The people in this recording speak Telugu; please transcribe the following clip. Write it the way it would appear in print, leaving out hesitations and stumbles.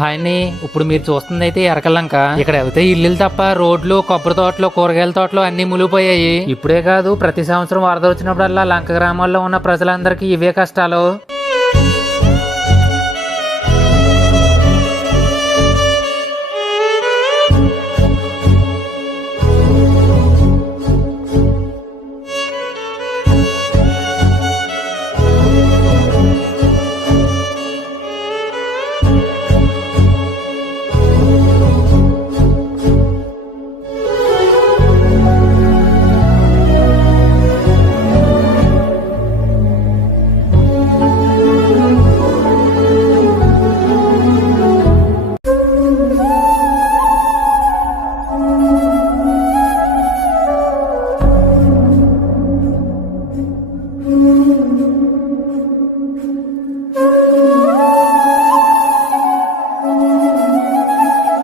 హాయ్ని ఇప్పుడు మీరు చూస్తుంది అయితే ఎరకలంక. ఇక్కడ అయితే ఇల్లులు తప్ప రోడ్లు, కొబ్బరి తోటలు, కూరగాయల తోటలు అన్ని మునిగిపోయాయి. ఇప్పుడే కాదు, ప్రతి సంవత్సరం వరద వచ్చినప్పుడల్లా లంక గ్రామాల్లో ఉన్న ప్రజలందరికీ ఇవే కష్టాలు.